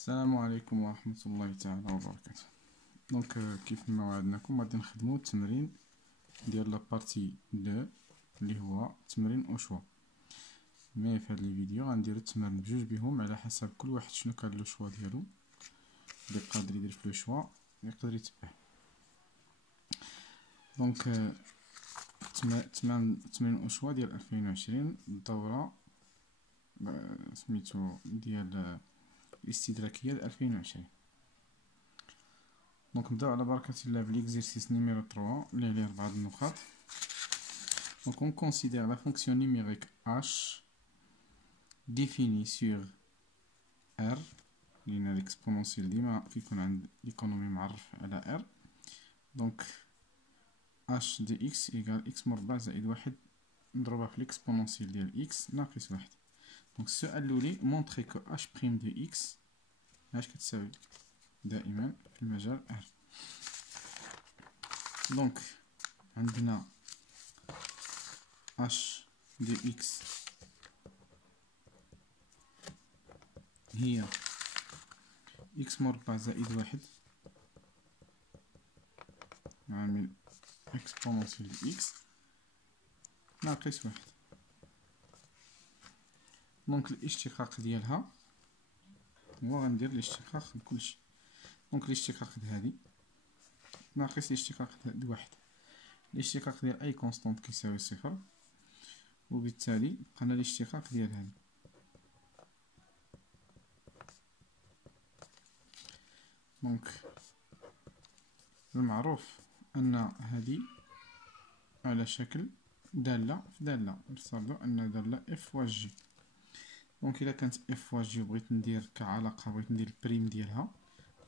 السلام عليكم ورحمة الله تعالى وبركاته. دونك كيف ما وعدناكم غادي نخدمو التمرين ديال لابارتي 2 اللي هو تمرين او شوا. مي في هاد الفيديو غنديرو التمرين بجوج بهم على حسب كل واحد شنو كان لو شوا ديالو، اللي قادر يدير في لو شوا يقدر يتبع. دونك تمرين او شوا ديال 2020 الدورة سميتو ديال الاستدراكية ديال 2020. دونك نبداو على بركة الله بليكزيرسيس نيميرو 3 اللي عليه 4 النقاط. دونك on considère la fonction numérique h définie sur r لأن l'exponentiel ديما كيكون عند l'économie معرف على r. دونك h de x égale x مربع زائد واحد نضربها في l'exponentiel ديال x ناقص واحد. دونك السؤال الأولي montrer que h' de x اش كتساوي دائما في المجال R. دونك عندنا h دي x هي x مربع زائد واحد عامل اكسبونونسيال x ناقص واحد. دونك الاشتقاق ديالها هو غندير الاشتقاق لكلشي. دونك الاشتقاق هادي ناقص الاشتقاق د واحد. الاشتقاق ديال اي كونستانت كيساوي صفر، وبالتالي بقانا الاشتقاق ديال هادي. دونك المعروف ان هادي على شكل دالة في دالة، نفترض ان دالة اف واش جي. دونك الا كانت اف واش جي وبغيت ندير كعلاقة، بغيت ندير البريم ديالها،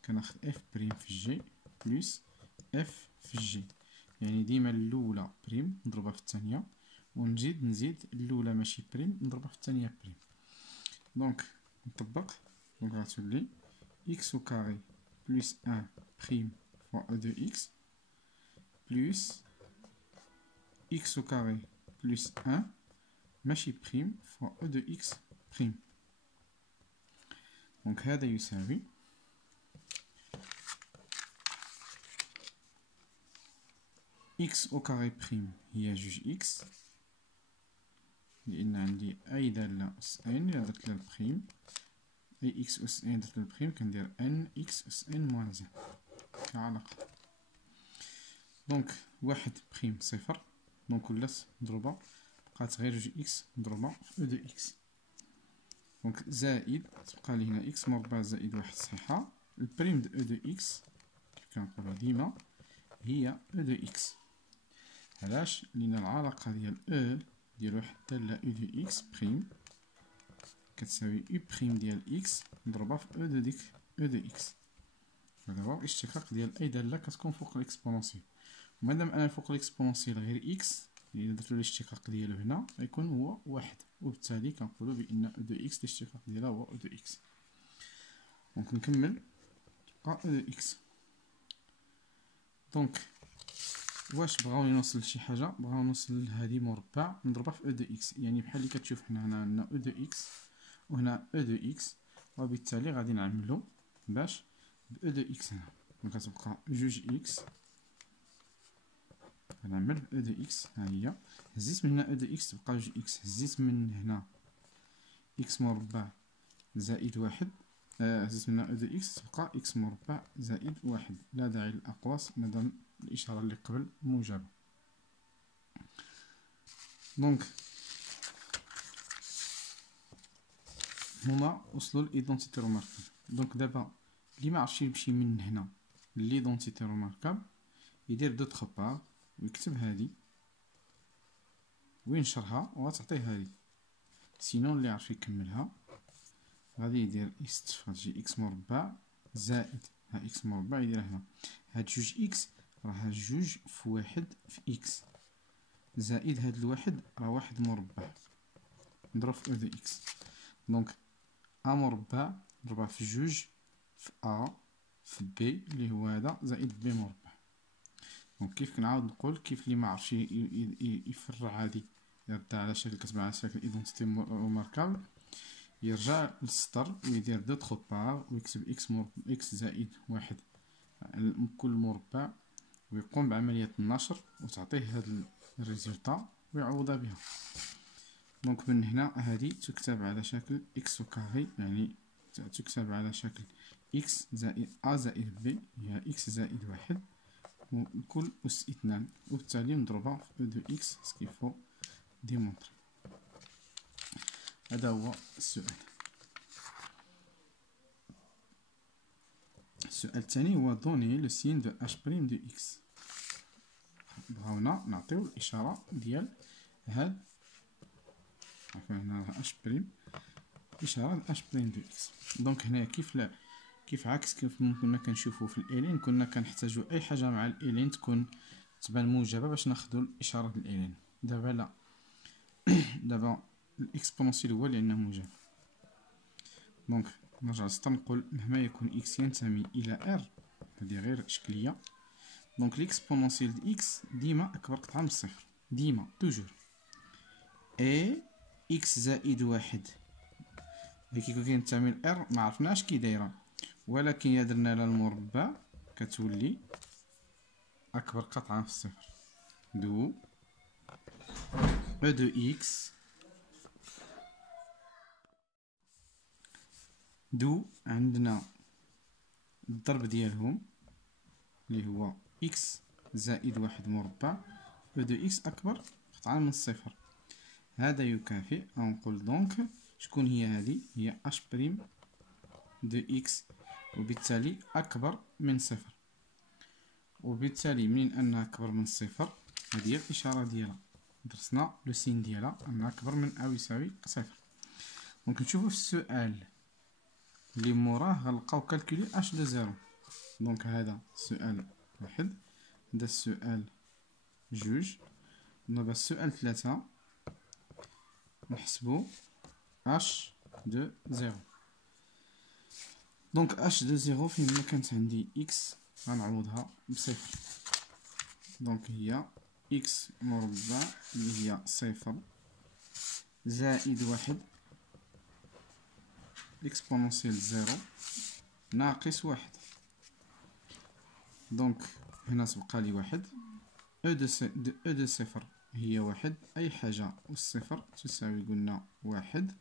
كناخد اف بريم في جي بلس اف في جي، يعني ديما الاولى بريم نضربها في الثانيه، ونزيد الاولى ماشي بريم نضربها في الثانيه بريم. دونك نطبق. دونك غتولي اكس او كاري بلس 1 بريم فوا او دو اكس بلس اكس او كاري بلس 1 ماشي بريم فوا او دو اكس بريم. دونك هذا يساوي x au carré بريم هي جوج x، لأن عندي أي دالة أس ان إلا درت لها البريم، أي x أس ان درت لها البريم كندير n x أس n موان زان كعلاقة. دونك واحد بريم صفر، دونك ولات مضروبة بقات غير جوج x مضروبة في او دو x. دونك زائد تبقى لي هنا x مربع زائد واحد صحيحة، البريم د او دو x كيف كنقولو ديما هي او دو x. علاش؟ لأن العلاقة ديال او ديال واحد الدالة او دو اكس بريم كتساوي او بريم ديال اكس مضروبة في او دو ديك او دو اكس. هذا هو الاشتقاق ديال أي دالة كتكون فوق الإكسبونونسيال. ومادام أنا فوق الإكسبونونسيال غير اكس، إلا درتلو الاشتقاق ديالو هنا غيكون هو واحد، وبالتالي كنقولو بأن او دو اكس الاشتقاق ديالها هو او دو اكس. دونك نكمل، تبقى او دو اكس. دونك واش بغاو نوصل لشي حاجه، بغاو نوصل لهادي مربع نضربها في او دو اكس، يعني بحال اللي كتشوف حنا هنا عندنا او دو اكس وهنا او دو اكس، وبالتالي غادي نعملو باش ب او دو اكس هنا. دونك غتبقى جوج اكس، غنعمل او دو اكس ها هي، هزيت من هنا او دو اكس تبقى جوج اكس، هزيت من هنا اكس مربع زائد واحد، هزيت من هنا او دو اكس تبقى اكس مربع زائد واحد. لا داعي للأقواس مادام الإشارة اللي قبل موجبة. دونك هما وصلوا لإيدونتيتي روماركابل. دونك دابا اللي معرفش يمشي من هنا لإيدونتيتي روماركابل يدير دوطخ باغ ويكتب هادي وينشرها وغتعطيه هادي. سينون اللي عارف يكملها غادي يدير يستفرجي اكس مربع زائد ها اكس مربع يدير هنا هاد جوج اكس راه جوج في واحد في اكس زائد هاد الواحد راه واحد مربع نضرب في او دو اكس. دونك ا مربع نضربها في جوج في ا في بي اللي هو هذا زائد بي مربع. دونك كيف كنعاود نقول، كيف اللي معرفش يفرع هادي يردها على شكل كتبان على شكل ايدونتيتي روماركابل، يرجع للسطر ويدير دوطخ بار ويكتب إكس زائد واحد كل مربع، ويقوم بعملية النشر وتعطيه هاد الريزولتا ويعوض بها. دونك من هنا هذه تكتب على شكل إكس كاري، يعني تكتب على شكل إكس زائد أ زائد بي هي إكس زائد واحد وكل أس اثنان، وبالتالي نضربها في أو دو إكس سكيفو ديمونطري. هذا هو السؤال. السؤال الثاني هو دوني لو سين دو اش بريم دو إكس. بغاونا نعطيو الإشارة ديال هاد هنا اش بريم، إشارة اش بريم دو إكس. دونك هنا كيف عكس كيف كنا كنشوفو في الإلين، كنا كنحتاجو أي حاجة مع الإلين تبان موجبة باش ناخدو الإشارة د الإلين. دابا لا، دابا الإكسبونونسيال هو لأنه موجب. دونك نرجع للسطر نقول مهما يكون إكس ينتمي إلى إر، هادي غير إشكالية. دونك لإكسبونونسيال د إكس ديما أكبر قطعة من الصفر، ديما توجور. إي إكس زائد واحد كي كينتمي لإر معرفناش كي دايرة، ولكن إلا درنا لها المربع كتولي أكبر قطعة في الصفر. دو أو دو إكس دو عندنا الضرب ديالهم اللي هو إكس زائد واحد مربع، أو دو إكس أكبر قطعة من الصفر. هذا يكافئ، أو نقول دونك شكون هي هذه؟ هي اش بريم دو إكس، وبالتالي أكبر من صفر. وبالتالي منين أنها أكبر من صفر هذه هي الإشارة ديالها، درسنا لو سين ديالها أنها أكبر من أو يساوي صفر. دونك نشوفو في السؤال اللي موراه غنلقاو كالكولي اش دو زيرو. دونك هذا السؤال واحد، هذا السؤال جوج. دابا السؤال ثلاثة نحسبو اش دو زيرو. دونك اش دو زيرو فين ما كانت عندي اكس غنعوضها بصفر. دونك هي اكس مربع اللي هي صفر زائد واحد اكسبونونسيال زيرو ناقص واحد. دونك هنا تبقى لي واحد. او دو صفر هي واحد، أي حاجة والصفر تساوي قلنا واحد،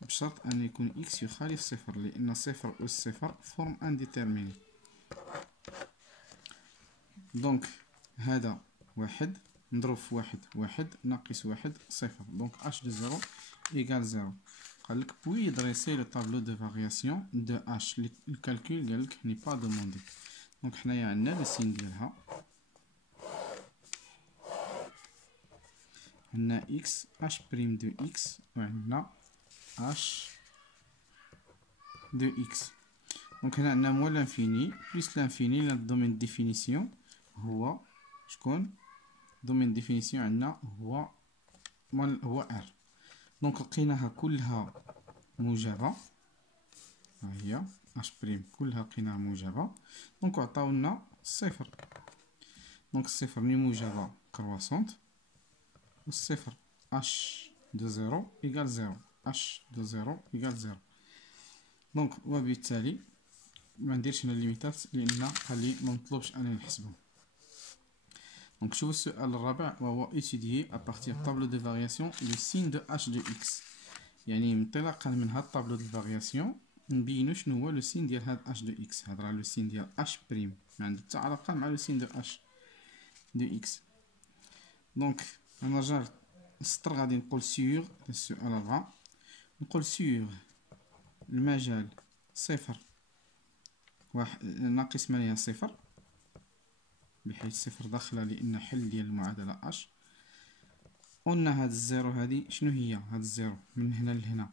بشرط أن يكون إكس يخالف صفر، لأن صفر والصفر فورم انديتيرميني. دونك هذا واحد نضرب في واحد، واحد ناقص واحد صفر. دونك اش دو زيرو إيكال زيرو. قالك بوي دريسي لو طابلو دو فارياسيون دو اش، الكالكول قالك ني با دوموندي. دونك حنايا عندنا لو سين ديالها، عندنا إكس اش بريم دو إكس وعندنا اش دو إكس. دونك هنا عندنا موال لانفيني بليس لانفيني، لأن الدومين ديفينيسيون هو شكون؟ دومين ديفينيسيون عندنا هو ار. دونك لقيناها كلها موجبة، ها هي اش بريم كلها لقيناها موجبة. دونك عطاولنا الصفر. دونك الصفر ملي موجبة كرواسونت، والصفر اش دو زيرو إيكال زيرو، اش دو زيرو إيكال زيرو. دونك وبالتالي منديرش هنا الليميتات لأن قالي ممطلوبش أنني نحسبهم. دونك شوفو السؤال الرابع وهو étudier à partir tableau de variation le signe de h de x. يعني انطلاقا من هاد الطابلو ديال الفارياسيون نبينو شنو هو لو سين ديال هاد اش دو اكس. هاد راه لو سين ديال اش بريم ما عنده حتى علاقة مع لو سين دو اش دو اكس. دونك نرجع للسطر غادي نقول سيغ السؤال الرابع، نقول سيغ المجال صفر واحد ناقص 8 صفر، بحيث صفر داخلة لأن حل ديال المعادلة اش. قلنا هاد الزيرو هادي شنو هي؟ هاد الزيرو من هنا لهنا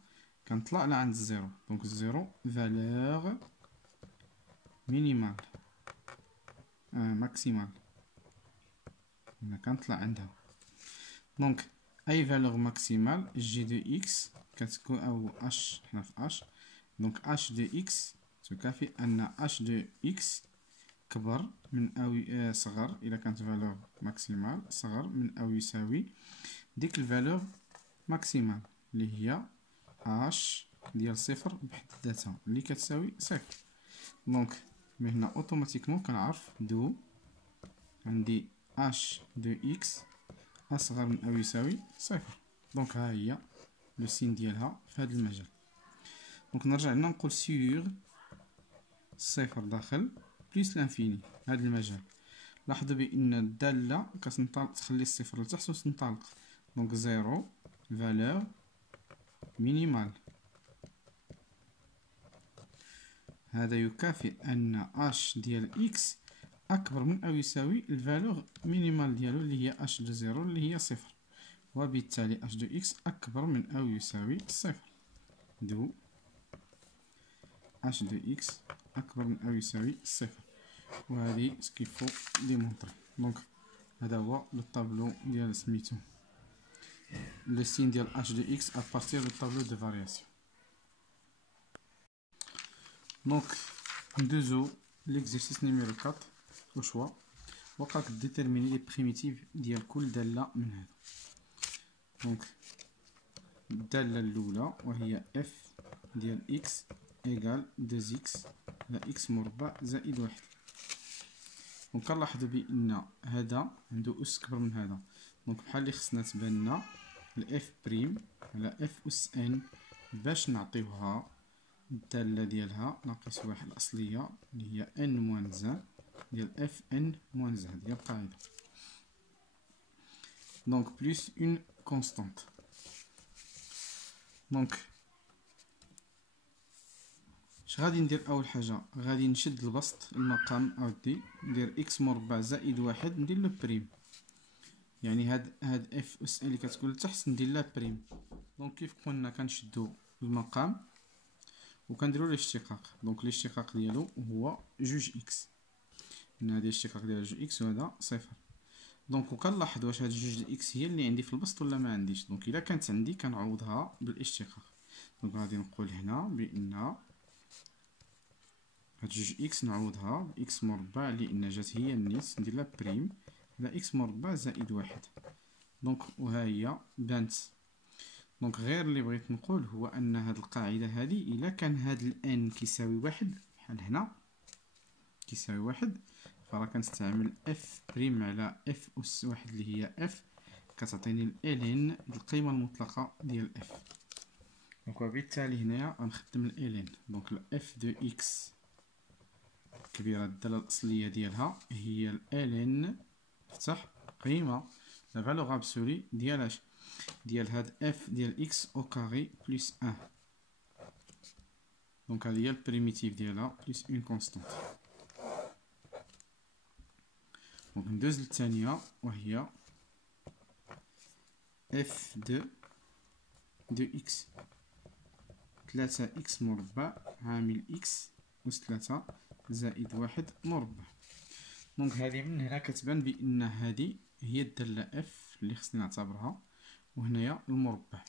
كنطلع لعند الزيرو. دونك الزيرو فالور مينيمال ماكسيمال، هنا كنطلع عندها. دونك اي فالور ماكسيمال جي دو اكس كتكون او اش، حنا في اش. دونك اش دو اكس تكافئ ان اش دو اكس كبر من او صغر، اذا كانت فالور ماكسيمال صغر من او يساوي ديك الفالور ماكسيمال اللي هي اش ديال صفر بحد ذاتها اللي كتساوي صفر. دونك من هنا اوتوماتيكمون كنعرف دو عندي اش دو اكس اصغر من او يساوي صفر. دونك ها هي لو سين ديالها في هذا المجال. دونك نرجع لنا نقول سيغ صفر داخل بليس لانفيني هذا المجال. لاحظوا بان الداله كتنطلق تخلي الصفر لتحت وتنطلق. دونك زيرو فالور مينيمال. هذا يكافئ ان اش ديال اكس اكبر من او يساوي الفالور مينيمال ديالو اللي هي اش دو زيرو اللي هي صفر، وبالتالي اش دو اكس اكبر من او يساوي صفر. دو اش دو اكس اكبر من او يساوي صفر، وهذه سكيفو ديمونطري. دونك هذا هو لو طابلو ديال سميتو لو سين ديال اش دو اكس ابارتير دو طابلو دو فارياسيون. دونك ندوزو ليكزيرسيس نيميرو 4 au choix. وقاك ديتيرميني لي بريميتيف ديال كل دالة من هذا. دونك الدالة الأولى وهي اف ديال اكس إيكال 2 اكس على اكس مربع زائد واحد. دونك كنلاحظو بأن هذا عندو أس كبر من هذا. دونك بحال لي خصنا تبان لنا الاف بريم على اف أس ان باش نعطيوها الدالة ديالها ناقص واحد الأصلية اللي هي ان موان زان ديال اف ان موان زان ديال القاعدة. دونك بلس اون كونستانت. دونك اش غادي ندير؟ اول حاجه غادي نشد البسط المقام اودي ندير اكس مربع زائد واحد ندير له بريم، يعني هاد اف اس اللي كتكون لتحت ندير لها بريم. دونك كيف قلنا كنشدو المقام وكنديرو الاشتقاق. دونك الاشتقاق ديالو هو جوج اكس، هنا هادي الاشتقاق ديال جوج اكس وهذا صفر. دونك وكنلاحظ واش هاد جوج اكس هي اللي عندي في البسط ولا ما عنديش. دونك الا كانت عندي كنعوضها بالاشتقاق. دونك غادي نقول هنا بان هاد جوج اكس نعوضها باكس مربع لان جات هي النيت ندير لها بريم على اكس مربع زائد واحد. دونك وها هي بانت. دونك غير اللي بغيت نقول هو ان هاد القاعده هادي الا كان هاد الان كيساوي واحد بحال هنا كيساوي واحد فراه كنستعمل اف بريم على اف اس واحد اللي هي اف كتعطيني الالين القيمه المطلقه ديال اف. دونك وبالتالي هنايا غنخدم الالين. دونك اف دو اكس كبيرة الدالة الأصلية ديالها هي الالين فتح قيمة لا فالور ابسولي ديال اش ديال هاد اف ديال اكس او كاري بلس ان. دونك هادي هي البريميتيف ديالها بلس اون كونستانت. دونك ندوز للثانية وهي اف دو اكس 3 اكس مربع عامل اكس أس 3 زائد واحد مربع. دونك هذه من هنا كتبان بان هذه هي الدالة اف اللي خصني نعتبرها وهنايا المربع.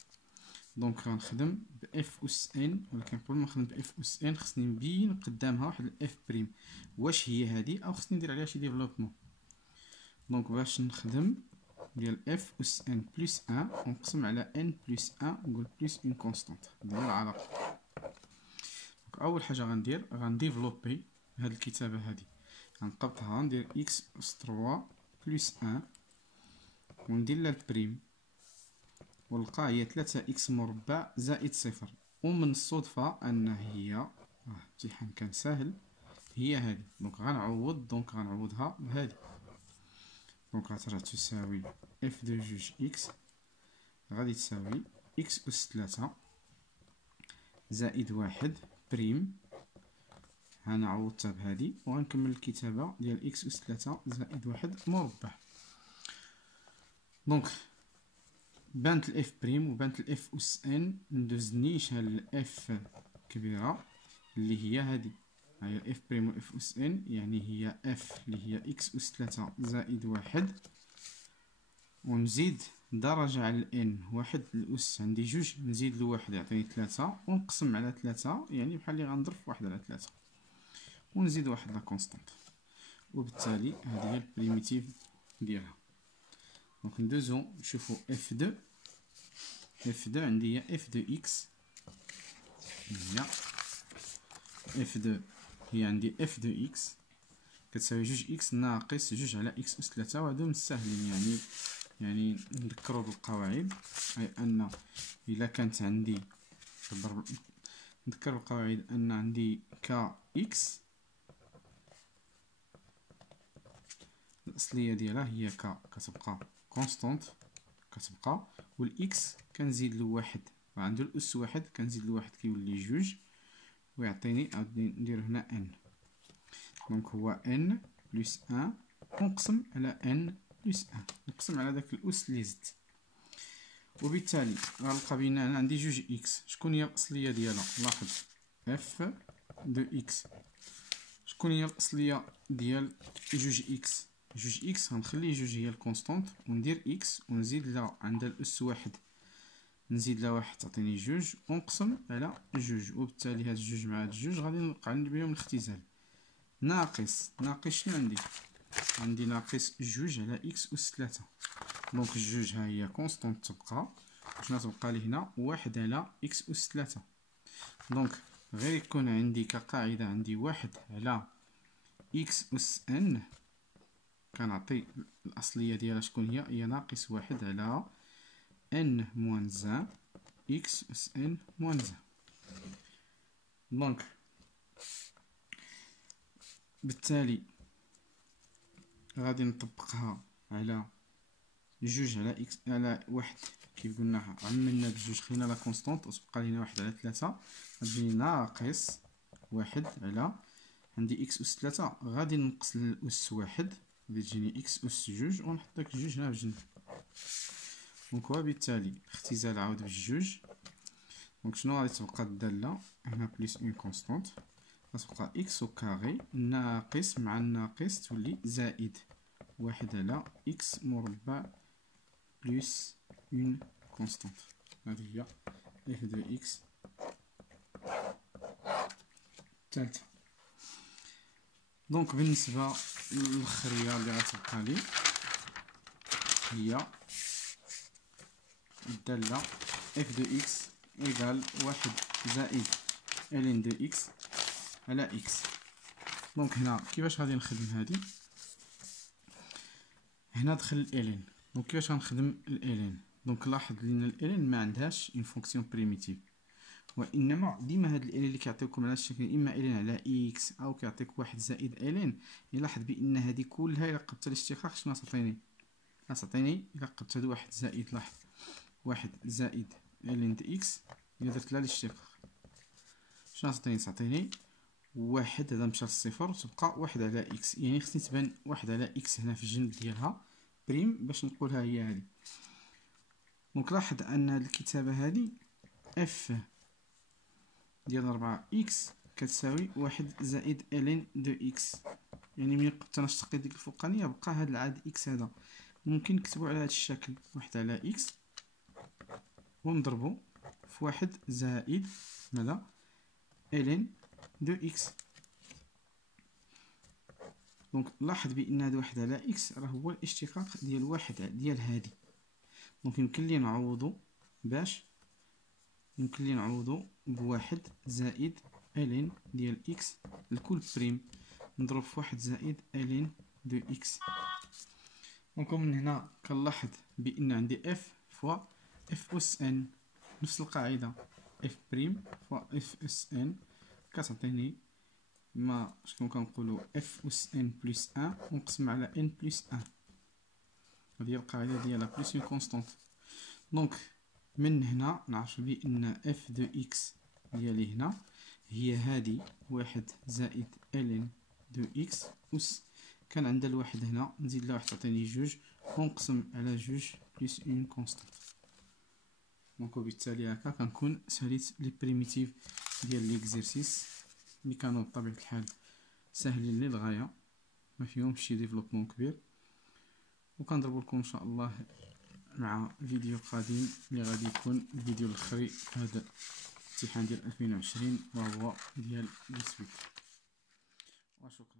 دونك غنخدم باف اس ان، ولكن قبل ما نخدم باف اس ان خصني نبين قدامها واحد الاف بريم واش هي هذه او خصني ندير عليها شي ديفلوبمون. دونك باش نخدم ديال اف اس ان بلس 1 ونقسم على ان بلس 1 نقول بلس اون كونستانت هي العلاقه. اول حاجه غندير غنديفلوبي هاد الكتابه هادي غنقبطها ندير اكس اس 3 بلس 1 وندير لها البريم ونلقى هي 3 اكس مربع زائد صفر. ومن الصدفه ان هي امتحان كان ساهل هي هادي. دونك غنعوض دونك غنعوضها بهادي. دونك غترجع تساوي اف دو جوج اكس غادي تساوي اكس اس 3 زائد واحد بريم غنعوضها بهادي وغنكمل الكتابة ديال اكس اس 3 زائد واحد مربع. دونك بانت الاف بريم وبانت الاف اس ان. ندوز نيشان الاف كبيرة اللي هي هادي هي الاف بريم والاف اس ان، يعني هي اف اللي هي اكس اس 3 زائد واحد ونزيد درجة على الان واحد الأس عندي جوج نزيد له واحد يعطيني 3 ونقسم على 3 يعني بحال اللي غنضرب في واحد على 3 ونزيد واحد لا كونستانت وبالتالي هذه هي البريميتيف ديالها. دونك ندوزو نشوفو اف دو عندي هي اف دو اكس هي اف دو، هي عندي اف دو اكس كتساوي جوج اكس ناقص جوج على اكس اس ثلاثة. وهادو مستاهلين يعني نذكرو بالقواعد، أي أن إلا كانت عندي نذكر بالقواعد أن عندي ك إكس الأصلية ديالها هي ك كتبقى كونستونت كتبقى، والإكس كنزيد له واحد، عندو الأس واحد كنزيد له واحد كيولي جوج، ويعطيني عاود نديرو هنا إن. دونك هو إن بلس أن ونقسم على إن بلس أن، نقسم على داك الأس اللي زدت، وبالتالي غنلقى بأن أنا عندي جوج إكس. شكون هي الأصلية ديالها؟ لاحظ اف دو إكس. شكون هي الأصلية ديال جوج إكس؟ جوج إكس غنخلي جوج هي الكونستونت وندير إكس ونزيد لها عندها الأس واحد، نزيد لها واحد تعطيني جوج ونقسم على جوج، وبالتالي هاد الجوج مع هاد الجوج غادي نوقع بهم الاختزال. ناقص شنو عندي ناقص جوج على إكس أس ثلاثة. دونك الجوج ها هي كونستونت تبقى، شنو تبقى لي هنا؟ واحد على إكس أس ثلاثة. دونك غير يكون عندي كقاعدة عندي واحد على إكس أس إن، كنعطي الأصلية ديالها شكون هي ناقص واحد على إن موان زان إكس أس إن موان زان. دونك بالتالي غادي نطبقها على جوج على إكس على واحد، كيف قلنا عملنا بجوج خلينا لا كونستونت وتبقى لينا واحد على ثلاثة، غتجيني ناقص واحد على عندي إكس أس ثلاثة، غادي ننقص الأس واحد غادي تجيني إكس أس جوج ونحط داك الجوج هنا بجنب. دونك وبالتالي اختزال عاود بجوج. دونك شنو غادي تبقى الدالة هنا؟ بليس اون كونستونت غتبقى إكس أو كاري ناقص مع الناقص تولي زائد واحد على إكس مربع بلس اون كونستونت. هذه هي اف دو إكس الثالثة. دونك بالنسبة للخرية اللي غتبقى لي هي الدالة اف دو إكس إيكال واحد زائد إلين دو إكس على إكس. دونك هنا كيفاش غادي نخدم هادي؟ هنا دخل الإلين، دونك كيفاش غنخدم الإلين؟ دونك لاحظ لأن الإلين ما عندهاش اون فونكسيون بريميتيف، وانما ديما هاد الإلين اللي كيعطيوكم على الشكل اما إلين على إكس او كيعطيك واحد زائد إلين، يلاحظ بان هادي كلها الا قبت الاشتقاق شنو تعطيني؟ تعطيني الا قبت هاد واحد زائد، لاحظ واحد زائد إلين د إكس الا درت لها الاشتقاق شنو تعطيني؟ واحد. هذا مشى للصفر وتبقى واحد على إكس، يعني خصني تبان واحد على إكس هنا في الجنب ديالها بريم باش نقولها هي هادي. دونك لاحظ ان هاد الكتابة هادي اف ديال 4 إكس كتساوي واحد زائد إلين دو إكس، يعني ملي قلت انا اشتقيت ديك الفوقانية بقى هاد العاد إكس هذا ممكن نكتبو على هاد الشكل واحد على إكس ونضربو في واحد زائد ماذا؟ إلين دو إكس. دونك لاحظ بأن هاد واحد على إكس راه هو الاشتقاق ديال واحد ديال هادي. دونك يمكن لي نعوضو بواحد زائد إلين ديال إكس الكل بريم نضرب في واحد زائد إلين دو إكس. دونك من هنا كنلاحظ بأن عندي إف فوا إف أس إن، نفس القاعدة إف بريم فوا إف أس إن كتعطيني ما شكون كنقولو إف أس إن بلس أن ونقسم على إن بلس أن، هذه هي القاعدة ديالها بلس اون كونستونت. دونك من هنا نعرف بأن اف دو إكس ديالي هنا هي هادي واحد زائد إلين دو إكس أس، كان عندها الواحد هنا نزيد لها واحد تعطيني جوج ونقسم على جوج بلس اون كونستونت. دونك وبالتالي هكا كنكون ساليت لي بريميتيف ديال ليكزيرسيس اللي كانوا بطبيعة الحال ساهلين للغاية ما فيهمش شي ديفلوبمون كبير، وكنضربو لكم ان شاء الله مع فيديو قادم اللي غادي يكون الفيديو الاخري في هذا الامتحان ديال 2020 وهو ديال السويت. وشكرا.